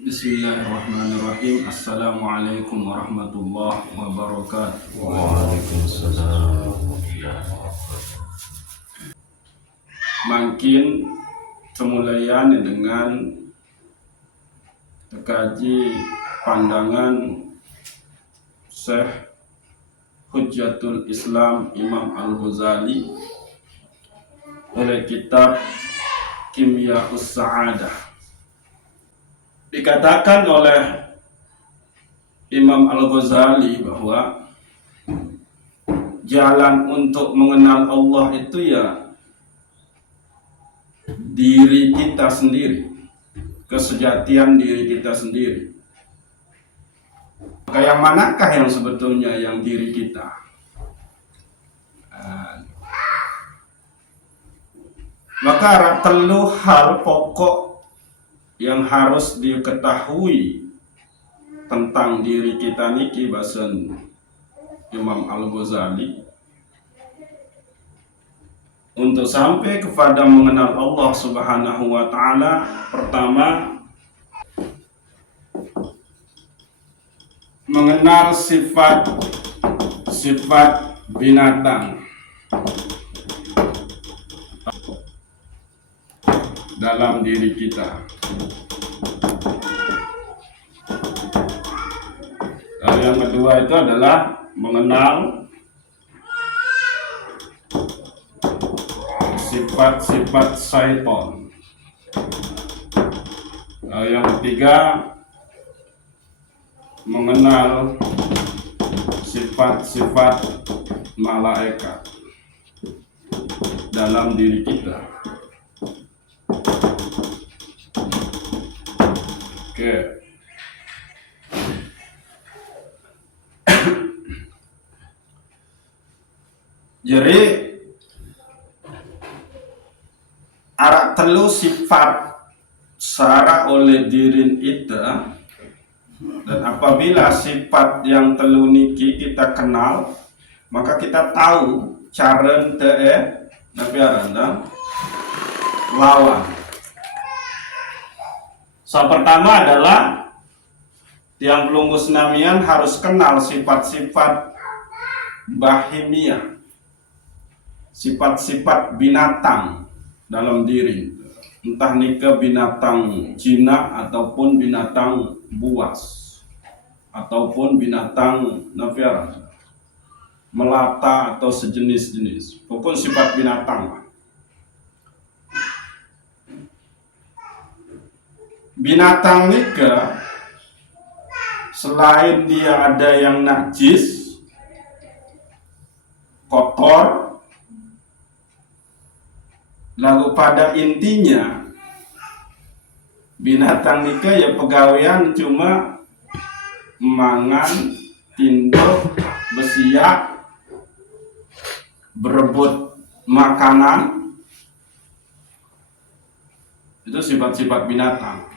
Bismillahirrahmanirrahim. Assalamualaikum warahmatullahi wabarakatuh. Waalaikumsalam. Makin semulayan dengan kaji pandangan Syekh Hujjatul Islam Imam Al-Ghazali oleh kitab Kimya'us Sa'adah. Dikatakan oleh Imam Al-Ghazali bahwa jalan untuk mengenal Allah itu ya diri kita sendiri, kesejatian diri kita sendiri. Maka yang manakah yang sebetulnya yang diri kita? Maka telu hal pokok yang harus diketahui tentang diri kita niki bahasan Imam Al-Ghazali untuk sampai kepada mengenal Allah Subhanahu wa taala. Pertama, mengenal sifat binatang dalam diri kita. Yang kedua itu adalah mengenal sifat-sifat syaitan. Yang ketiga, mengenal sifat-sifat malaikat dalam diri kita. Oke. Jadi arak telu sifat secara oleh diri kita, dan apabila sifat yang telu niki kita kenal, maka kita tahu cara lawan. Pertama adalah yang pelunggu senamian harus kenal sifat-sifat bahimiyah, sifat-sifat binatang dalam diri, entah nika binatang jinak ataupun binatang buas ataupun binatang melata atau sejenis-jenis, pokoknya sifat binatang. Binatang nika selain dia ada yang najis, kotor, lalu pada intinya binatang nika ya pegawaian cuma mangan, tinduk, besiak, berebut makanan. Itu sifat-sifat binatang.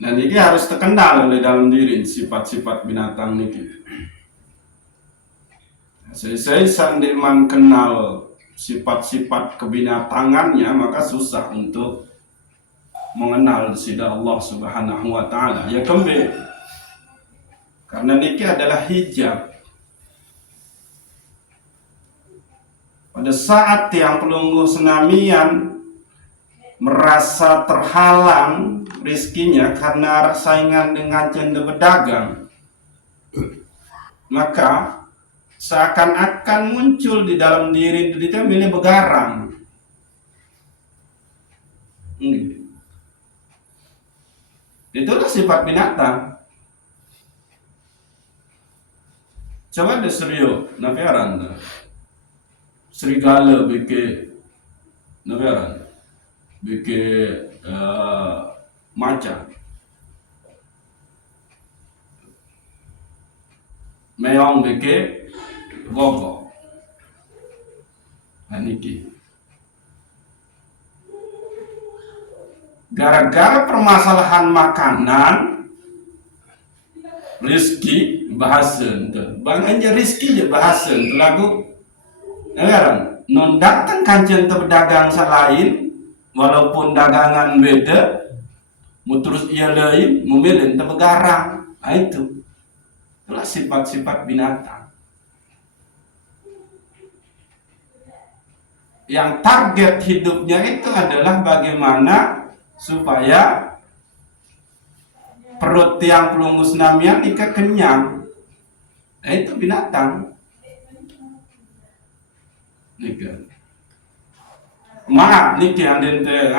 Dan ini harus terkenal oleh dalam diri sifat-sifat binatang ini. Saya sandiman kenal sifat-sifat kebinatangannya, maka susah untuk mengenal sida Allah Subhanahu wa taala. Ya kembali. Karena niki adalah hijab. Pada saat yang pelunggu senamian merasa terhalang rizkinya karena saingan dengan janda berdagang, maka seakan-akan muncul di dalam diri kita milih begarang. Itulah sifat binatang. Coba deh serius, nafiaran. Serigala bikin nafiaran, bikin macan. Meong bikin gogok. Nah niki. Gara-gara permasalahan makanan, rizki bahasan tuh. Bang aja rizki ya bahasan tuh lagu. Non datang kancen berdagang selain walaupun dagangan beda, terus ia lain memilih begarang. Nah, itulah sifat-sifat binatang. Yang target hidupnya itu adalah bagaimana supaya perut yang pelungus namian ika kenyang. Nah, itu binatang. Nika. Maaf niki anden te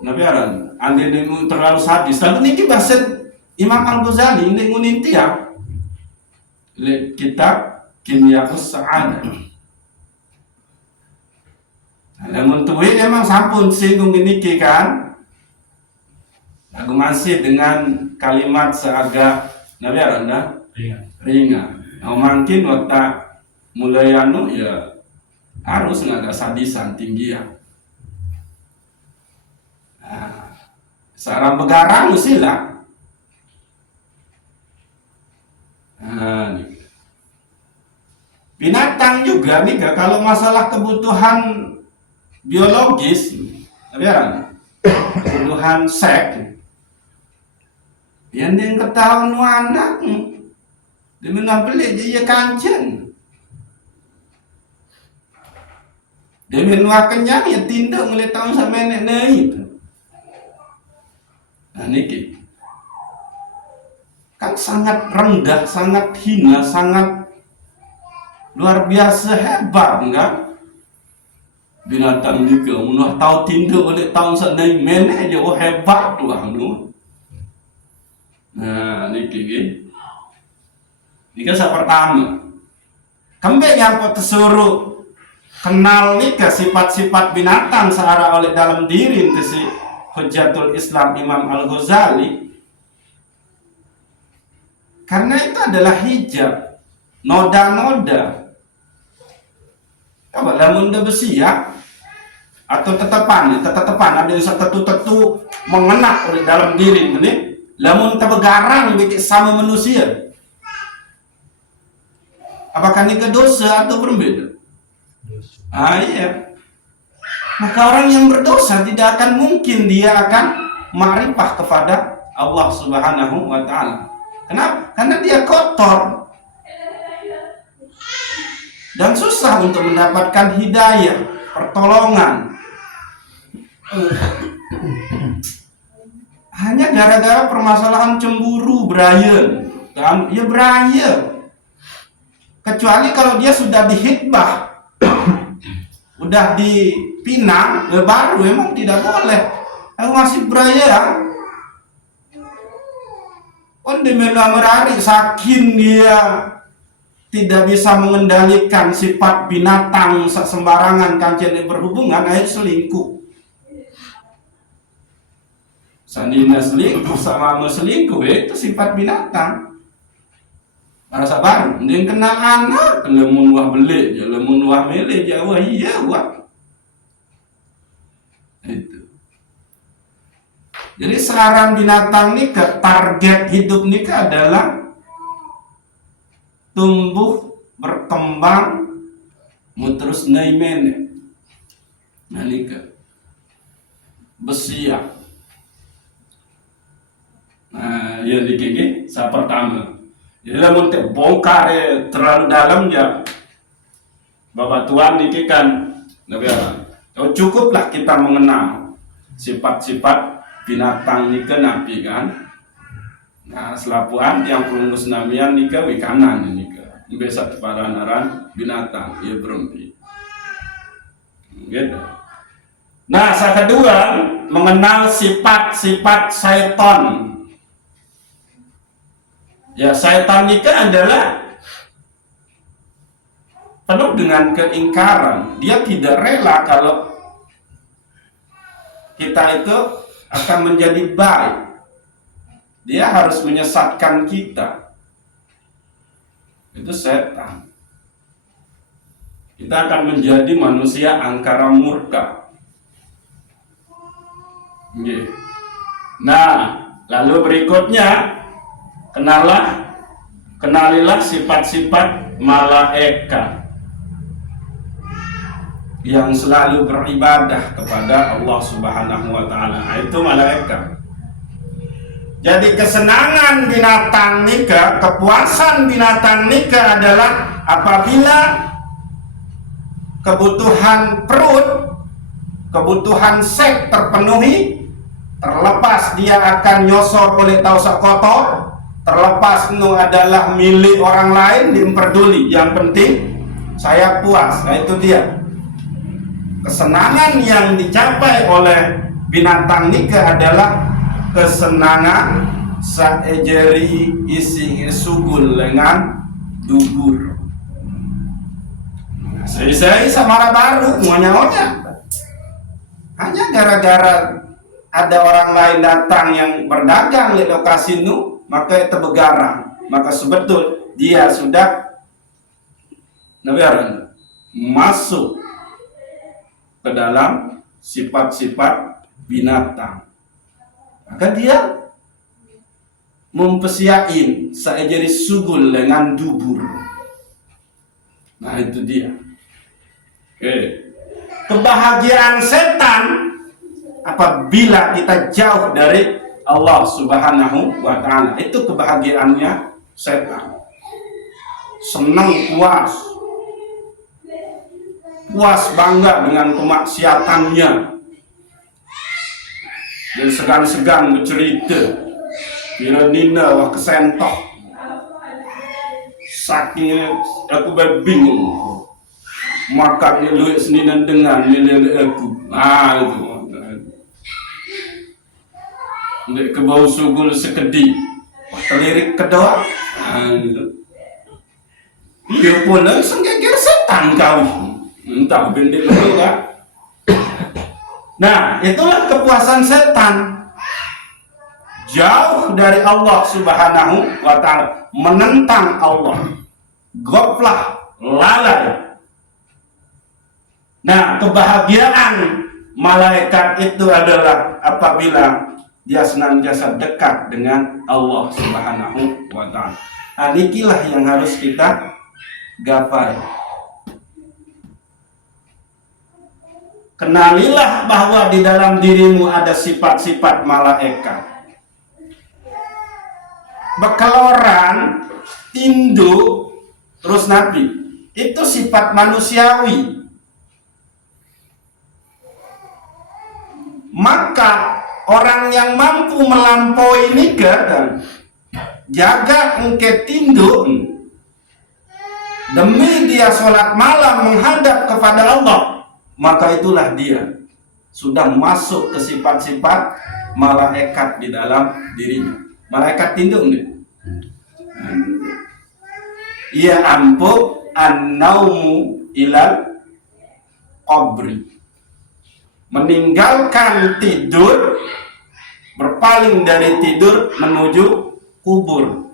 nabi aran anden terlalu sadis. Lalu niki bahasa Imam Al-Ghazali ini nguninti ya. Le kitab Kimyaus Sa'adah. Namun tuwi emang sampun singgung niki kan. Aku masih dengan kalimat seagak nabi aran ringan. Nah, mungkin waktu mulai ya harus nggak ada sadisan tinggi ya. Nah, seorang begarang sila. Nah, binatang juga nih kalau masalah kebutuhan biologis, kebutuhan seks, yang dia ketahuan anak, dia menampilkan dia kancing. Dia menua kenyang ya tindak ngeliat tahun sampai nenek itu. Nah niki kan sangat rendah, sangat hina, sangat luar biasa hebat enggak? Binatang nika menua tahu tindak oleh tahun sampai nenek aja hebat tuh anu. Nah niki kan pertama. Kembali yang tersuruh kenal nika sifat-sifat binatang seara oleh dalam diri itu si Hujjatul Islam Imam Al-Ghazali, karena itu adalah hijab, noda-noda. Apa lamun besi ya atau tetapan ada yang tetu mengenak oleh dalam diri ini, lamun tebegarang bikin sama manusia. Apakah ini dosa atau berbeda? Iya. Maka orang yang berdosa tidak akan mungkin dia akan ma'rifah kepada Allah Subhanahu wa ta'ala. Kenapa? Karena dia kotor dan susah untuk mendapatkan hidayah, pertolongan. Hanya gara-gara permasalahan cemburu, Brian. Dan ya Brian. Kecuali kalau dia sudah dihitbah, udah dipinang, baru emang tidak boleh. Aku masih beraya. Onde merari saking dia tidak bisa mengendalikan sifat binatang sembarangan kancen berhubungan, akhirnya selingkuh. Sandina selingkuh sama selingkuh itu sifat binatang. Rasa baru, dia kenal anak, lemun wah beli, lemun wah mele, wah iya wah. Itu. Jadi saran binatang nih ke target hidup nih adalah tumbuh, berkembang, terus naimen. Nah nih ke besia. Nah ya di gigi, saya pertama. Jadi lamun bongkar terlalu dalam ya, Bapak Tuhan ini kan, cukuplah kita mengenal sifat-sifat binatang nika nabi kan. Nah selapuan yang pelungus namian nika wikanan nika, biasa para naran binatang ya berempi. Gitu. Nah yang kedua mengenal sifat-sifat syaitan. Ya syaitan itu adalah penuh dengan keingkaran. Dia tidak rela kalau kita itu akan menjadi baik. Dia harus menyesatkan kita. Itu setan. Kita akan menjadi manusia angkara murka. Nah, lalu berikutnya kenalilah sifat-sifat malaika. yang selalu beribadah kepada Allah Subhanahu wa taala, itu malaikat. Jadi kesenangan binatang nikah, kepuasan binatang nikah adalah apabila kebutuhan perut, kebutuhan seks terpenuhi, terlepas dia akan nyosor oleh tausak kotor, terlepas itu adalah milik orang lain, diemperduli. Yang penting saya puas. Nah, itu dia kesenangan yang dicapai oleh binatang nikah adalah kesenangan saejeri isi sugul dengan dubur. Saya samara baru ngonya-ngonya hanya gara-gara ada orang lain datang yang berdagang di lokasi itu, maka itu begarang, maka sebetul dia sudah masuk ke dalam sifat-sifat binatang. Maka dia mempesiain saejeri sugul dengan dubur. Nah, itu dia. Kebahagiaan setan apabila kita jauh dari Allah Subhanahu wa taala. Itu kebahagiaannya setan. Senang, puas bangga dengan kemaksiatannya. Dan segan-segan bercerita bila Nina wah kesentok, saking aku bingung makan luit seninan dengan nilai aku. Itu ke bau sugul sekedi terlirik kedua. Dia pun senggeger setan kau, entah benda lain lah. Nah, itulah kepuasan setan. Jauh dari Allah Subhanahu wa ta'ala, menentang Allah, goflah, lalai. Nah, kebahagiaan malaikat itu adalah apabila dia senantiasa dekat dengan Allah Subhanahu wa ta'ala. Nah, inilah yang harus kita gapai. Kenalilah bahwa di dalam dirimu ada sifat-sifat malaikat. Bekeloran, tinduk, terus nabi. Itu sifat manusiawi. Maka orang yang mampu melampaui nikah dan jaga engke tinduk demi dia sholat malam menghadap kepada Allah, maka itulah dia sudah masuk ke sifat-sifat malaikat di dalam dirinya. Malaikat tinduk nih. Ia ampuh an-naumu ilal qabri, meninggalkan tidur, berpaling dari tidur menuju kubur.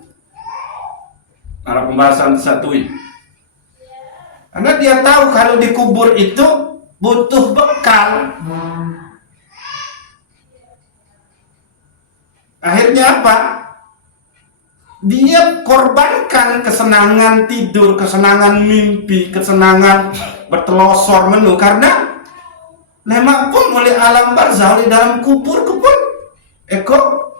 Ada pembahasan satu ini. Karena dia tahu kalau di kubur itu butuh bekal. Akhirnya apa? Dia korbankan kesenangan tidur, kesenangan mimpi, kesenangan bertelosor menu, karena lemak pun oleh alam barzah, oleh dalam kubur eko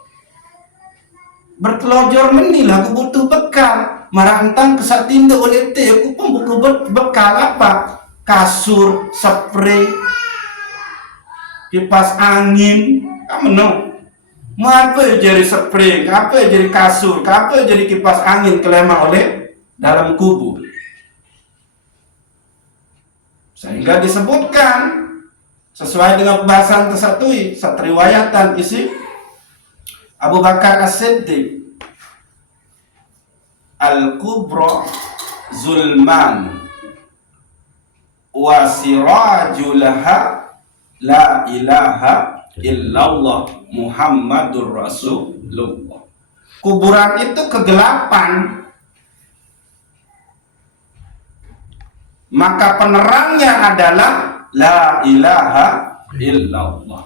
bertelojor menilah aku butuh bekal. Marantang kesatinda oleh te aku pun butuh bekal apa? Kasur, spray, kipas angin, kamu no. Apa jadi spray, apa jadi kasur, apa jadi kipas angin kelema oleh dalam kubur. Sehingga disebutkan sesuai dengan bahasan tersatui, satriwayatan isi Abu Bakar As-Siddiq, al-kubra zulman wa sirajulaha la ilaha illallah Muhammadur Rasulullah. Kuburan itu kegelapan, maka penerangnya adalah la ilaha illallah.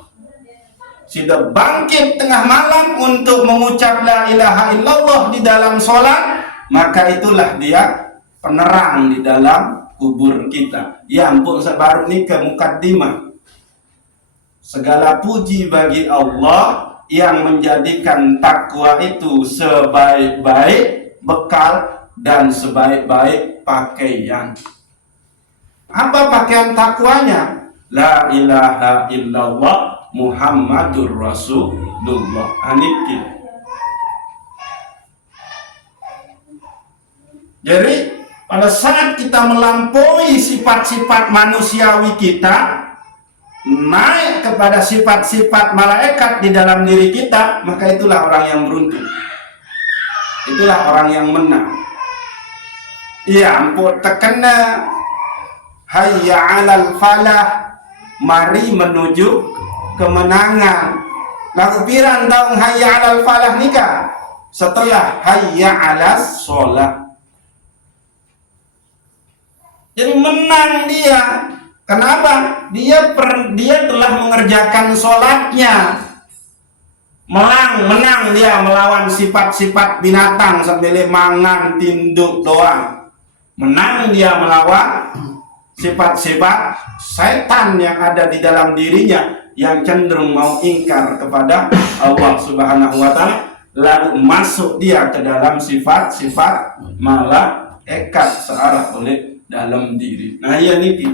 Sudah bangkit tengah malam untuk mengucap la ilaha illallah di dalam sholat, maka itulah dia penerang di dalam kubur kita. Ya ampun sebaru nikah mukaddimah. Segala puji bagi Allah yang menjadikan takwa itu sebaik-baik bekal dan sebaik-baik pakaian. Apa pakaian takwanya? La ilaha illallah Muhammadur Rasulullah. Aniki. Jadi pada saat kita melampaui sifat-sifat manusiawi kita, naik kepada sifat-sifat malaikat di dalam diri kita, maka itulah orang yang beruntung. Itulah orang yang menang. Ya ampun, terkena hayya 'alal falah, mari menuju kemenangan. Lagu piran daun hayya 'alal falah nikah setelah hayya 'alas sholat. Jadi menang dia. Kenapa? Dia telah mengerjakan sholatnya. Menang dia melawan sifat-sifat binatang sambil mangan tinduk doang. Menang dia melawan sifat-sifat setan yang ada di dalam dirinya yang cenderung mau ingkar kepada Allah Subhanahu wa taala, lalu masuk dia ke dalam sifat-sifat malaikat searah oleh dalam diri. Nah, ya niki.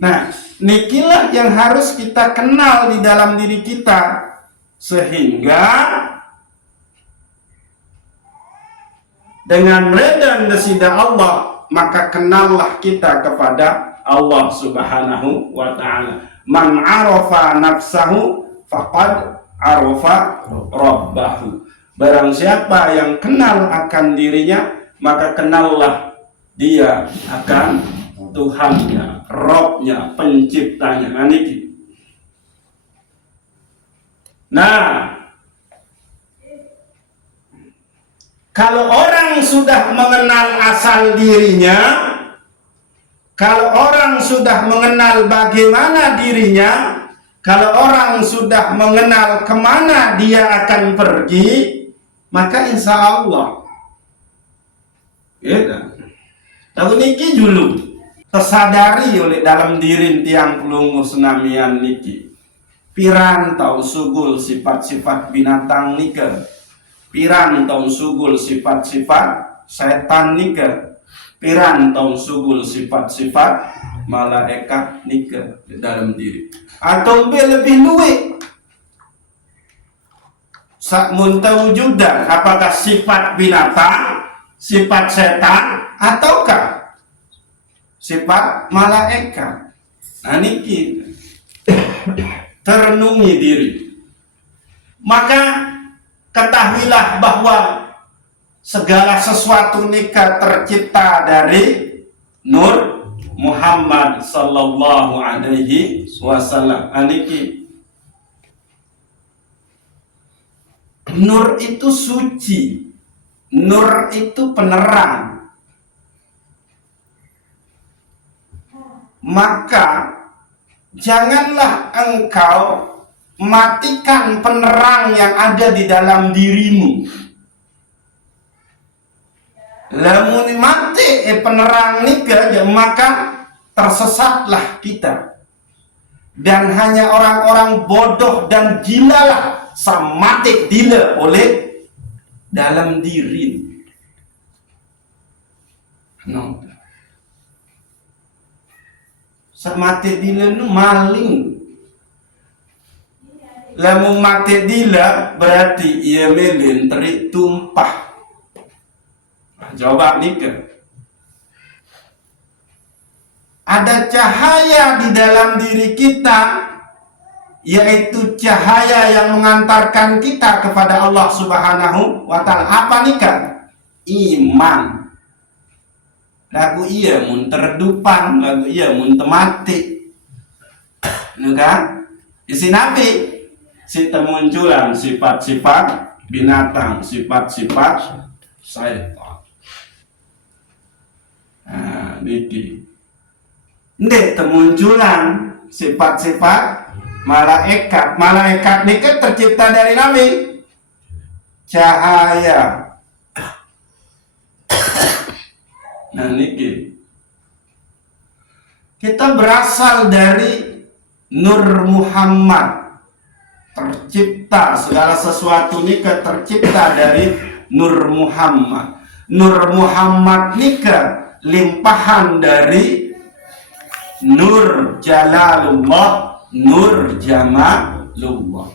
Nah, nikilah yang harus kita kenal di dalam diri kita sehingga dengan reda dan sida Allah, maka kenallah kita kepada Allah Subhanahu wa taala. Man arafa nafsahu faqad arafa rabbahu. Barang siapa yang kenal akan dirinya, maka kenallah dia akan Tuhannya, Robnya, penciptanya. Nah, kalau orang sudah mengenal asal dirinya, kalau orang sudah mengenal bagaimana dirinya, kalau orang sudah mengenal kemana dia akan pergi, maka insya Allah, ya, tahu niki dulu tersadari oleh dalam diri tiang pelungu senamian niki. Piran tahu sugul sifat-sifat binatang nika. Piran tahu sugul sifat-sifat setan nika. Piran tahu sugul sifat-sifat malaikat nika di dalam diri. Atau lebih luwih sak muntawujudan, apakah sifat binatang, sifat setan, ataukah sifat malaikat. Nah niki terenungi diri. Maka ketahuilah bahwa segala sesuatu nikah tercipta dari Nur Muhammad sallallahu alaihi wasallam. Aniki Nur itu suci, Nur itu penerang. Maka janganlah engkau matikan penerang yang ada di dalam dirimu. Lamun mati penerang nika, maka tersesatlah kita. Dan hanya orang-orang bodoh dan gilalah samate dila oleh dalam diri. No. Samate dila nu maling. Lamun mati dila berarti ia melin terik tumpah. Jawab nikah. Ada cahaya di dalam diri kita, yaitu cahaya yang mengantarkan kita kepada Allah Subhanahu wa ta'ala. Apa nikah? Iman. Lagu iya mun terdupan, lagu iya mun temati. Kan? Isi nabi si temunculan sifat-sifat binatang, sifat-sifat syaitan. Nah, niki. Ndek temunculan sifat-sifat malaikat. Malaikat niki tercipta dari nabi. Cahaya. Nah niki. Kita berasal dari Nur Muhammad. Tercipta segala sesuatu ini tercipta dari Nur Muhammad. Nur Muhammad ini limpahan dari Nur Jalalullah, Nur Jamalullah.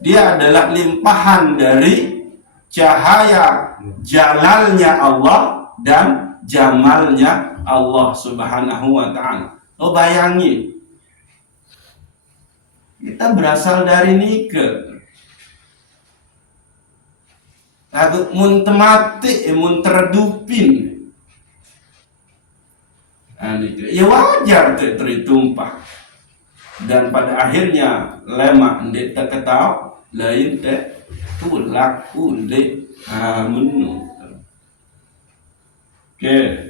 Dia adalah limpahan dari cahaya jalalnya Allah dan jamalnya Allah Subhanahu wa ta'ala. Oh, bayangi, kita berasal dari nike. Lagu mun temati, mun terdupin. Ya wajar teritumpah. Dan pada akhirnya lemak ndek tak ketahu lain teh tulak ule menu. Oke.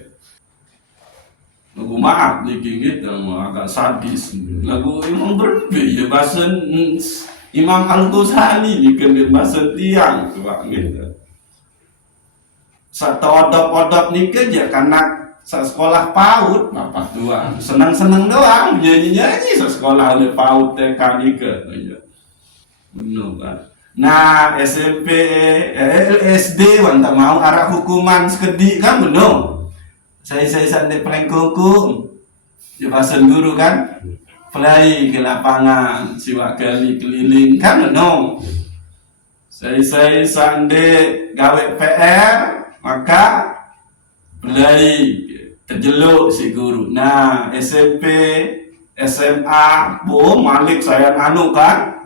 Lagu maaf nih gitu, agak sadis. Lagu Imam Berbi ya bahasan Imam Al-Ghazali nih bahasa tiang tuh gitu. Satu odop-odop nih kerja karena sekolah PAUD bapak tua senang-senang doang nyanyi-nyanyi sekolah oleh PAUD TK nih ke benar kan. Nah SMP SD wanta mau arah hukuman sekedi kan benar. Saya sandi pelengkuku di bahasa guru kan play ke lapangan siwa kali keliling kan benar. Saya sandi gawe PR maka play terjeluk si guru. Nah SMP SMA boh malik saya anu kan.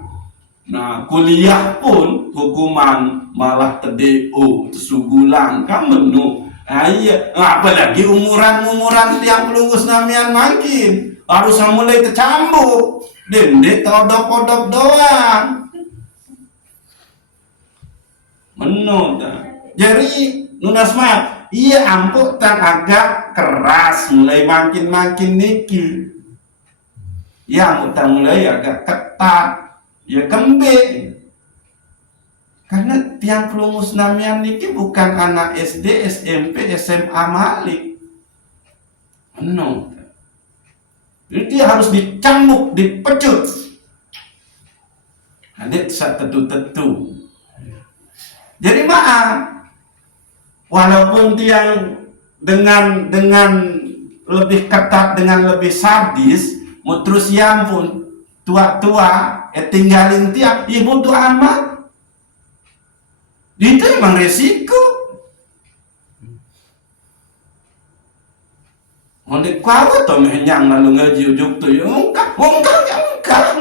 Nah kuliah pun hukuman malah TDO tersugulang kan menu. Nah, iya, apalagi umuran tiang pelunggus namian makin harus mulai tercambuk dendek odop-odop doang menu. Jadi nunasmat iya ampuk tan agak keras mulai makin niki. Ya ampuk mulai agak ketat. Ya kembe. Karena tiang pelungus namian niki bukan anak SD, SMP, SMA malik. No. Jadi dia harus dicambuk, dipecut. Nanti bisa tetu. Jadi maaf. Walaupun tiang dengan lebih ketat, dengan lebih sadis, mau terus ya ampun, tua-tua, tinggalin tiang, ibu tuh amat. Itu emang resiko. Ondek kau atau menyang lalu ngaji ujuk tuh, enggak,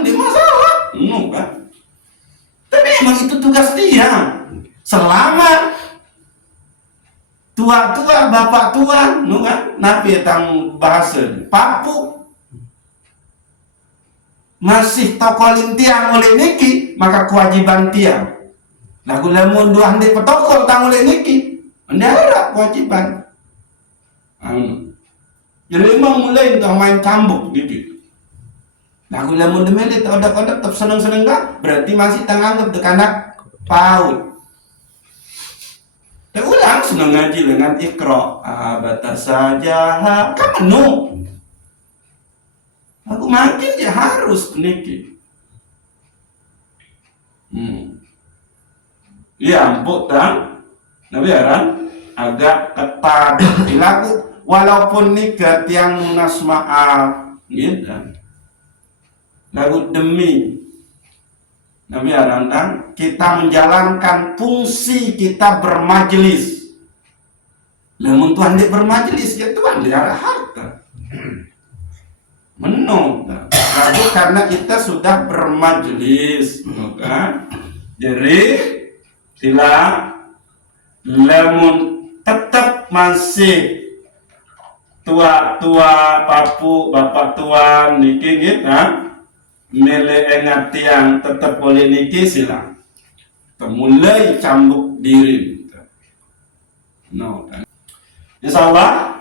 di masalah, enggak. Tapi emang itu tugas dia. Selama tua-tua, bapak tua, enggak, napi tang bahasa papu masih tokolin tiang oleh niki, maka kewajiban tiang. Lagu lamun dua handi petokol tang oleh niki, mendara kewajiban. Jadi emang mulai untuk main cambuk gitu. Lagu lamun demeli odak-odak tetap seneng-seneng gak? Berarti masih tanganggap dekanak PAUD. Ulang seneng ngaji dengan Iqra, batas saja kan menu. Aku makin ya harus niki. Ya ampun tang, nabi aran agak ketat lagu walaupun nikah tiang munas maaf gitu. Lagu demi nabi aran tang kita menjalankan fungsi kita bermajelis. Lamun Tuhan dia bermajelis ya Tuhan dia arah harta. Menung, lalu karena kita sudah bermajelis, kan? Jadi sila lamun tetap masih tua-tua papu bapak tua niki gitu, mele engat tiang tetap boleh niki sila. Mulai cambuk diri. No, kan? Insyaallah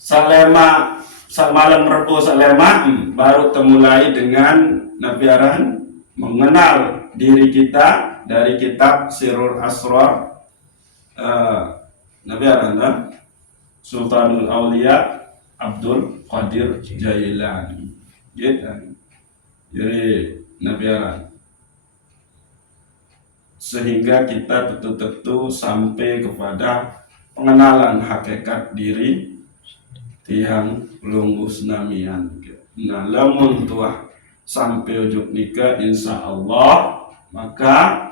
salema malam Rebo salema baru temulai dengan nabiaran mengenal diri kita dari kitab Sirrul Asrar nabiaran Sultanul Aulia Abdul Qadir Jailani. Gitu. Jadi nabiaran. Sehingga kita betul-betul sampai kepada pengenalan hakikat diri tiang lunggus namian. Nah, lamun tuah sampai ujung nikah insya Allah, maka